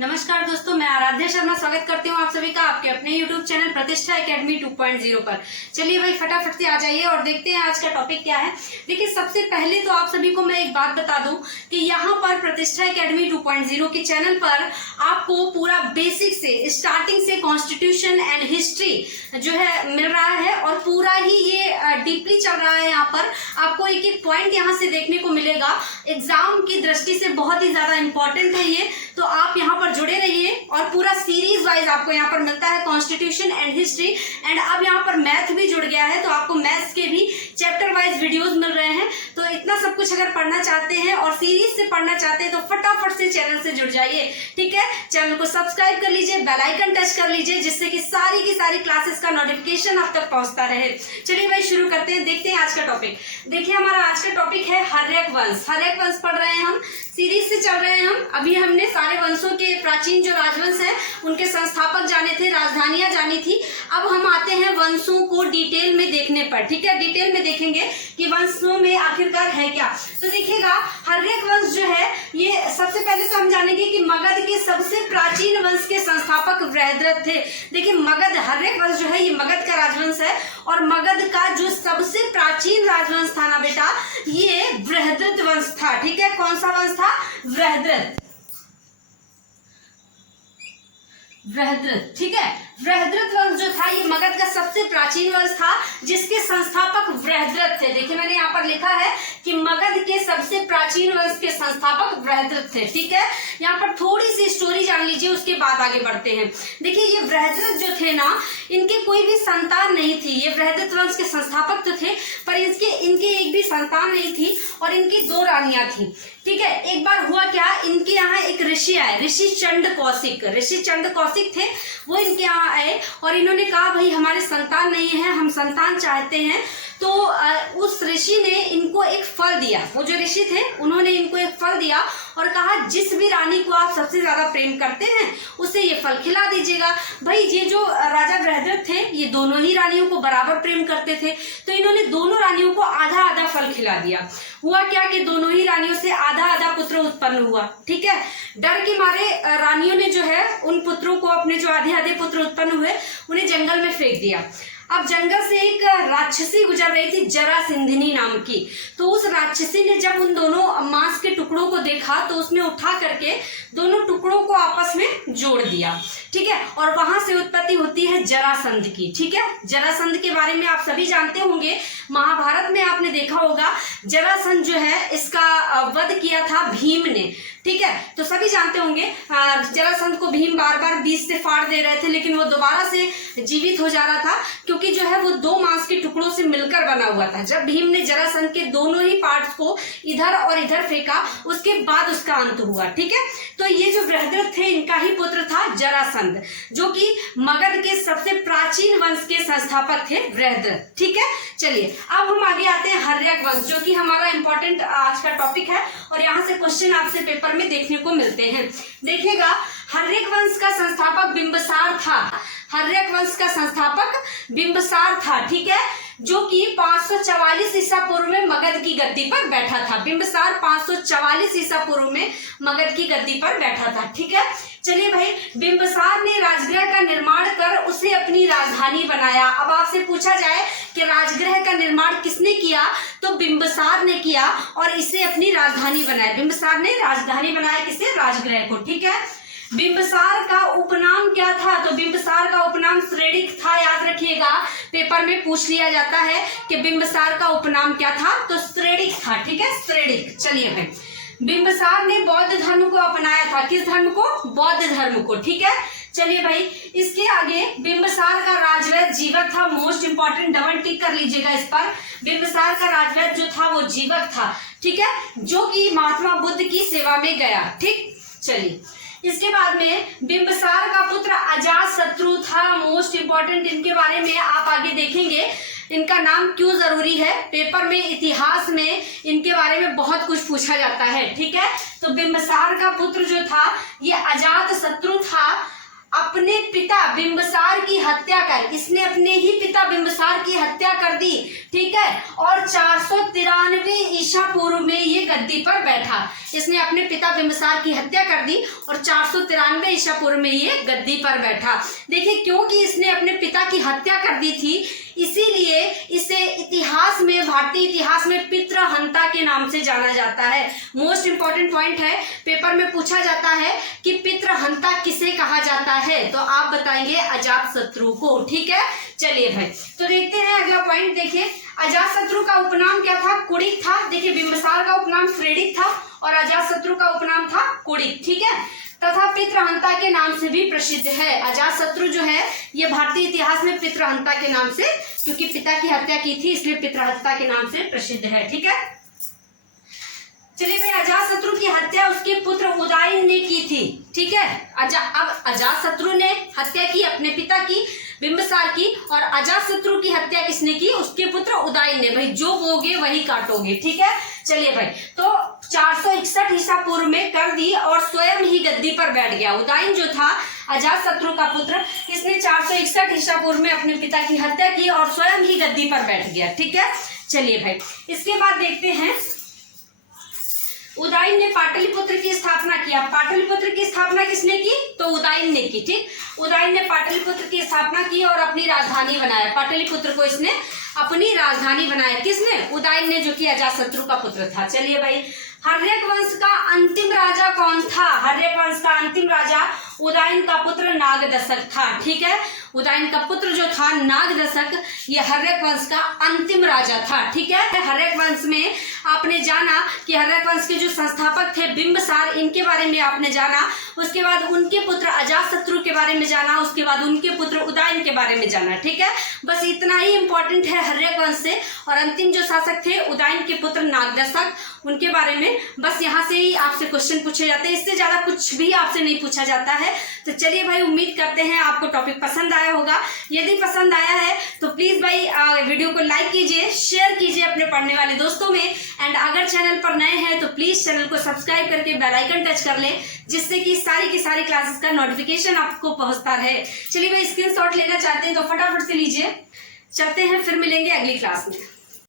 नमस्कार दोस्तों, मैं आराध्या शर्मा स्वागत करती हूँ आप सभी का आपके अपने YouTube चैनल प्रतिष्ठा एकेडमी 2.0 पर। चलिए भाई फटाफट से आ जाइए और देखते हैं आज का टॉपिक क्या है। देखिए, सबसे पहले तो आप सभी को मैं एक बात बता दूं कि यहाँ पर प्रतिष्ठा एकेडमी 2.0 के चैनल पर आपको पूरा बेसिक से स्टार्टिंग से कॉन्स्टिट्यूशन एंड हिस्ट्री जो है मिल रहा है और पूरा ही ये डीपली चल रहा है। यहाँ पर आपको एक एक पॉइंट यहाँ से देखने को मिलेगा। एग्जाम की दृष्टि से बहुत ही ज्यादा इंपॉर्टेंट है ये, तो आप यहाँ पर जुड़े रहिए और पूरा सीरीज वाइज आपको यहाँ पर मिलता है कॉन्स्टिट्यूशन एंड हिस्ट्री। एंड अब यहाँ पर मैथ भी जुड़ गया है, तो आपको मैथ्स के भी चैप्टर वाइज वीडियोस मिल रहे हैं। तो इतना सब कुछ अगर पढ़ना चाहते हैं और सीरीज से पढ़ना चाहते हैं तो फटाफट से चैनल से जुड़ जाइए, ठीक है। चैनल को सब्सक्राइब कर लीजिए, बेल आइकन टच कर लीजिए, जिससे कि सारी की सारी क्लासेस का नोटिफिकेशन आप तक पहुंचता रहे। चलिए भाई शुरू करते हैं, देखते हैं आज का टॉपिक। देखिए, हमारा आज का टॉपिक है हर्यक वंश। हर्यक वंश पढ़ रहे हैं हम, सीरीज से चल रहे हैं हम। अभी हमने सारे वंशों के प्राचीन जो राजवंश है उनके संस्थापक जाने थे, राजधानियां जानी थी। अब हम आते हैं वंशों को डिटेल में देखने पर, ठीक है। डिटेल में देखेंगे कि वंशों में आखिरकार है क्या। तो देखिएगा, हर्यक वंश जो है ये सबसे पहले तो हम जानेंगे कि मगध के सबसे प्राचीन वंश के संस्थापक बृहद्रथ थे। देखिए, मगध हर्यक वंश जो है ये मगध का राजवंश है और मगध का जो सबसे प्राचीन राजवंश था ना बेटा, ये बृहद्रथ वंश था, ठीक है। कौन सा वंश था? बृहद्रथ, ठीक है। बृहद्रथ वंश जो था ये मगध का सबसे प्राचीन वंश था, जिसके संस्थापक बृहद्रथ थे। देखिए, मैंने यहाँ पर लिखा है कि मगध के सबसे प्राचीन वंश के संस्थापक बृहद्रथ थे, ठीक है। यहाँ पर थोड़ी सी स्टोरी जान लीजिए, उसके बाद आगे बढ़ते हैं। देखिए, ये बृहद्रथ जो थे ना, इनके कोई भी संतान नहीं थी। ये बृहद्रथ वंश के संस्थापक तो थे, पर इनके एक भी संतान नहीं थी और इनकी दो रानियां थी, ठीक है। एक बार हुआ क्या, इनके यहाँ एक ऋषि आए, ऋषि चंड कौशिक थे। वो इनके यहाँ आए और इन्होंने कहा, भाई हमारे संतान नहीं है, हम संतान चाहते हैं। तो उस ऋषि ने इनको एक फल दिया। वो जो ऋषि थे उन्होंने इनको एक फल दिया और कहा, जिस भी रानी को आप सबसे ज्यादा प्रेम करते हैं उसे ये फल खिला दीजिएगा। भाई ये जो राजा बृहद्रथ थे ये दोनों ही रानियों को बराबर प्रेम करते थे, तो इन्होंने दोनों रानियों को आधा आधा फल खिला दिया। हुआ क्या कि दोनों ही रानियों से आधा आधा पुत्र उत्पन्न हुआ, ठीक है। डर के मारे रानियों ने जो है उन पुत्रों को, अपने जो आधे आधे पुत्र उत्पन्न हुए, उन्हें जंगल में फेंक दिया। अब जंगल से एक राक्षसी गुजर रही थी, जरासंधिनी नाम की। तो उस राक्षसी ने जब उन दोनों मांस के टुकड़ों को देखा तो उसने उठा करके दोनों टुकड़ों को आपस में जोड़ दिया, ठीक है। और वहां से उत्पत्ति होती है जरासंध की, ठीक है। जरासंध के बारे में आप सभी जानते होंगे, महाभारत में आपने देखा होगा। जरासंध जो है इसका वध किया था भीम ने, ठीक है। तो सभी जानते होंगे, जरासंध को भीम बार बार बीच से फाड़ दे रहे थे, लेकिन वो दोबारा से जीवित हो जा रहा था, क्योंकि जो है वो दो मांस के टुकड़ों से मिलकर बना हुआ था। जब भीम ने जरासंध के दोनों ही पार्ट्स को इधर और इधर फेंका, उसके बाद उसका अंत हुआ, ठीक है। तो ये जो बृहद्रथ थे इनका ही पुत्र था जरासंध, जो कि मगध के सबसे प्राचीन वंश के संस्थापक थे बृहद्रथ, ठीक है। चलिए अब हम आगे आते हैं हर्यक वंश, जो कि हमारा इंपॉर्टेंट आज का टॉपिक है और यहाँ से क्वेश्चन आपसे पेपर में देखने को मिलते हैं। देखिएगा, हर्यक वंश का संस्थापक बिंबिसार था। हर्यक वंश का संस्थापक बिंबिसार था, ठीक है, जो कि 544 ईसा पूर्व में मगध की गद्दी पर बैठा था। बिंबिसार 544 ईसा पूर्व में मगध की गद्दी पर बैठा था, ठीक है। चलिए भाई, बिंबिसार ने राजगृह का निर्माण कर उसे अपनी राजधानी बनाया। अब आपसे पूछा जाए कि राजगृह का निर्माण किसने किया, तो बिंबिसार ने किया और इसे अपनी राजधानी बनाया। बिंबिसार ने राजधानी बनाया, किसे? राजगृह को, ठीक है। बिंबिसार का उपनाम क्या था? तो बिंबिसार का उपनाम श्रेणिक था। याद रखिएगा, पेपर में पूछ लिया जाता है कि बिंबिसार का उपनाम क्या था, तो श्रेणिक था, ठीक है, श्रेणिक। चलिए भाई, बिंबिसार ने बौद्ध धर्म को अपनाया था। किस धर्म को? बौद्ध धर्म को, ठीक है। चलिए भाई, इसके आगे बिंबिसार का राजवैद्य जीवक था। मोस्ट इंपॉर्टेंट, डबल टिक कर लीजिएगा इस पर। बिंबिसार का राजवैद्य जो था वो जीवक था, ठीक है, जो कि महात्मा बुद्ध की सेवा में गया, ठीक। चलिए, इसके बाद में बिंबिसार का पुत्र अजातशत्रु था। मोस्ट इंपॉर्टेंट, इनके बारे में आप आगे देखेंगे। इनका नाम क्यों जरूरी है, पेपर में इतिहास में इनके बारे में बहुत कुछ पूछा जाता है, ठीक है। तो बिंबिसार का पुत्र जो था ये अजातशत्रु था। अपने पिता बिंबिसार की हत्या कर, इसने अपने ही पिता बिंबिसार की हत्या कर दी, ठीक है, और 493 ईसा पूर्व में ये गद्दी पर बैठा। इसने अपने पिता बिंबिसार की हत्या कर दी और 493 ईसा पूर्व में ये गद्दी पर बैठा। देखिए, क्योंकि इसने अपने पिता की हत्या कर दी थी, इसीलिए इसे इतिहास में, भारतीय इतिहास में पितृहंता के नाम से जाना जाता है। मोस्ट इंपॉर्टेंट पॉइंट है, पेपर में पूछा जाता है कि पितृहंता किसे कहा जाता है, तो आप बताएंगे अजातशत्रु को, ठीक है। चलिए भाई, तो देखते हैं अगला पॉइंट। देखिए, अजातशत्रु का उपनाम क्या था? कुड़िक था। देखिए, बिंबिसार का उपनाम फ्रेडिक था और अजातशत्रु का उपनाम था कुड़िक, ठीक है, तथा पितृहंता के नाम से भी प्रसिद्ध है। अजातशत्रु जो है ये भारतीय इतिहास में पितृहंता के नाम से, क्योंकि पिता की हत्या की थी इसलिए पितृहंता के नाम से प्रसिद्ध है, ठीक है। चलिए भाई, अजातशत्रु की हत्या उसके पुत्र उदयन ने की थी, ठीक है। अब अजातशत्रु ने हत्या की अपने पिता की, बिंबिसार की, और अजातशत्रु की हत्या किसने की? उसके पुत्र उदयन ने। भाई, जो बोगे वही काटोगे, ठीक है। चलिए भाई, तो 461 ईसा पूर्व में कर दी और स्वयं ही गद्दी पर बैठ गया। उदयन जो था अजातशत्रु का पुत्र, इसने 461 ईसा पूर्व में अपने पिता की हत्या की और स्वयं ही गद्दी पर बैठ गया, ठीक है। चलिए भाई, इसके बाद देखते हैं, उदयन ने पाटलिपुत्र की स्थापना किया। पाटलिपुत्र की स्थापना किसने की? तो उदयन ने की, ठीक। उदयन ने पाटलिपुत्र की स्थापना की और अपनी राजधानी बनाया। पाटलिपुत्र को इसने अपनी राजधानी बनाया। किसने? उदयन ने, जो कि अजातशत्रु का पुत्र था। चलिए भाई, हर्यक वंश का अंतिम राजा कौन था? हर्यक वंश का अंतिम राजा उदयन का पुत्र नागदशक था, ठीक है। उदयन का पुत्र जो था नागदशक, ये हर्यक वंश का अंतिम राजा था, ठीक है। हर्यक वंश में आपने जाना कि हर्यक वंश के जो संस्थापक थे बिंबिसार, इनके बारे में आपने जाना। उसके बाद उनके पुत्र अजातशत्रु के बारे में जाना। उसके बाद उनके पुत्र उदयन के बारे में जाना, ठीक है। बस इतना ही इंपॉर्टेंट है हर्यक वंश से। और अंतिम जो शासक थे उदयन के पुत्र नागदशक, उनके बारे में बस यहाँ से ही आपसे क्वेश्चन पूछे जाते हैं, इससे ज्यादा कुछ भी आपसे नहीं पूछा जाता है। तो चलिए भाई, उम्मीद करते हैं आपको टॉपिक पसंद आया होगा। यदि पसंद आया है तो प्लीज भाई वीडियो को लाइक कीजिए, शेयर कीजिए अपने पढ़ने वाले दोस्तों में। एंड अगर चैनल पर नए हैं तो प्लीज चैनल को सब्सक्राइब करके बेल आइकन टच कर लें, जिससे कि सारी की सारी क्लासेस का नोटिफिकेशन आपको पहुंचता रहे। चलिए भाई, स्क्रीनशॉट लेना चाहते हैं तो फटाफट से लीजिए। चलते हैं, फिर मिलेंगे अगली क्लास में।